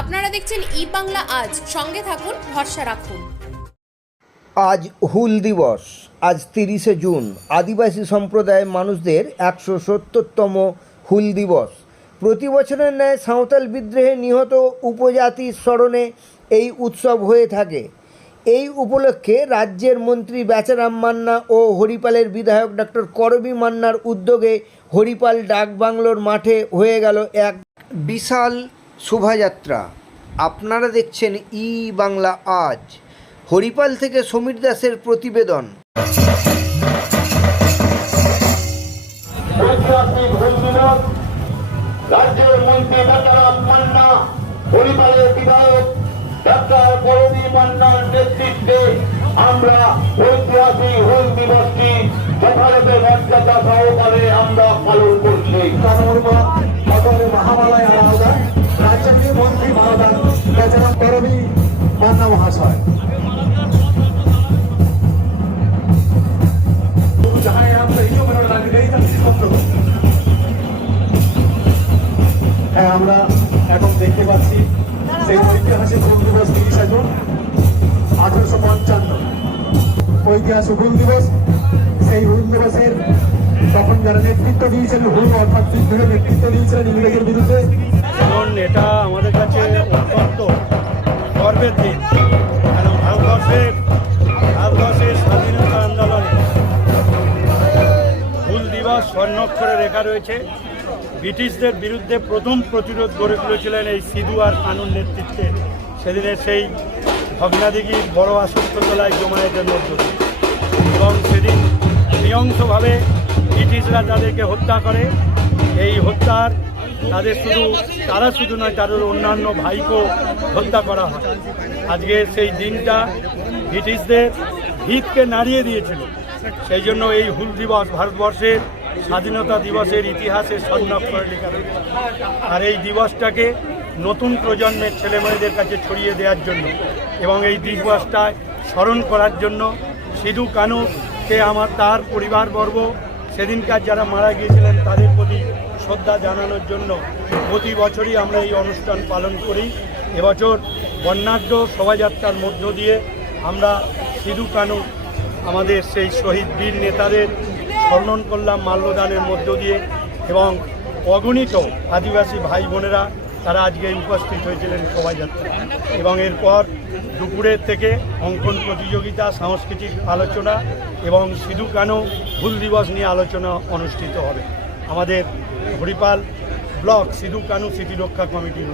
আপনারা দেখছেন ই বাংলা আজ। সঙ্গে থাকুন, ভরসা রাখুন। আজ হুল দিবস, আজ তিরিশে জুন। আদিবাসী সম্প্রদায়ের মানুষদের একশো সত্তরতম হুল দিবস। প্রতি বছরের ন্যায় সাঁওতাল বিদ্রোহে নিহত উপজাতির স্মরণে এই উৎসব হয়ে থাকে। এই উপলক্ষে রাজ্যের মন্ত্রী বেচারাম মান্না ও হরিপালের বিধায়ক ডক্টর করবী মান্নার উদ্যোগে হরিপাল ডাকবাংলোর মাঠে হয়ে গেল এক বিশাল শোভাযাত্রা। আপনারা দেখছেন ই বাংলা আজ। হরিপাল থেকে সমীর দাসের প্রতিবেদন। ঐতিহাসিক হুল দিবস রাজ্যের মন্ত্রী ডাক্তার মান্না পরিবারের বিধায়ক ডাক্তার করবী মান্নার নেতৃত্বে আমরা ঐতিহাসিক হুল দিবসটি যথাযথ মর্যাদা সহকারে আমরা পালন করছি। তার জিনিসপত্র হ্যাঁ আমরা এখন দেখতে পাচ্ছি সেই ঐতিহাসিক হুল দিবস তিরিশে জুন আঠারোশো পঞ্চান্ন। ঐতিহাসিক হুল দিবস সেই হুল দিবসের তখন যারা নেতৃত্ব দিয়েছিলেন হুল অর্থাৎ বিদ্রোহের নেতৃত্ব দিয়েছিলেন ইংরেজের বিরুদ্ধে। কারণ এটা আমাদের কাছে স্বর্ণক্ষরে রেখা রয়েছে। ব্রিটিশদের বিরুদ্ধে প্রথম প্রতিরোধ গড়ে তুলেছিলেন এই সিধু আর কানুন নেতৃত্বে। সেদিনের সেই ভগ্নাদিঘির বড় আসক্ততলায় জমায়েতের মধ্য এবং সেদিন নৃশংসভাবে ব্রিটিশরা তাদেরকে হত্যা করে। এই হত্যার তাদের শুধু, তারা শুধু নয়, তাদের অন্যান্য ভাইকেও হত্যা করা হয়। আজকে সেই দিনটা ব্রিটিশদের ভিতকে নাড়িয়ে দিয়েছিল। সেই জন্য এই হুল দিবস ভারতবর্ষের স্বাধীনতা দিবসের ইতিহাসে স্বর্ণাক্ষরে লেখা রয়েছে। আর এই দিবসটাকে নতুন প্রজন্মের ছেলেমেয়েদের কাছে ছড়িয়ে দেওয়ার জন্য এবং এই দিবসটায় স্মরণ করার জন্য সিধু কানুকে আমার তার পরিবারবর্গ সেদিনকার যারা মারা গিয়েছিলেন তাদের প্রতি শ্রদ্ধা জানানোর জন্য প্রতি বছরই আমরা এই অনুষ্ঠান পালন করি। এবছর বর্ণাঢ্য শোভাযাত্রার মধ্য দিয়ে আমরা সিধু কানু, আমাদের সেই শহীদ বীর নেতাদের স্মরণ করলাম মাল্যদানের মধ্য দিয়ে এবং অগণিত আদিবাসী ভাই বোনেরা তারা আজকে উপস্থিত হয়েছিলেন শোভাযাত্রা এবং এরপর দুপুরের থেকে অঙ্কন প্রতিযোগিতা, সাংস্কৃতিক আলোচনা এবং সিধু কানো ভুল দিবস নিয়ে আলোচনা অনুষ্ঠিত হবে আমাদের হরিপাল ব্লক সিধু কানু স্মৃতি রক্ষা কমিটির।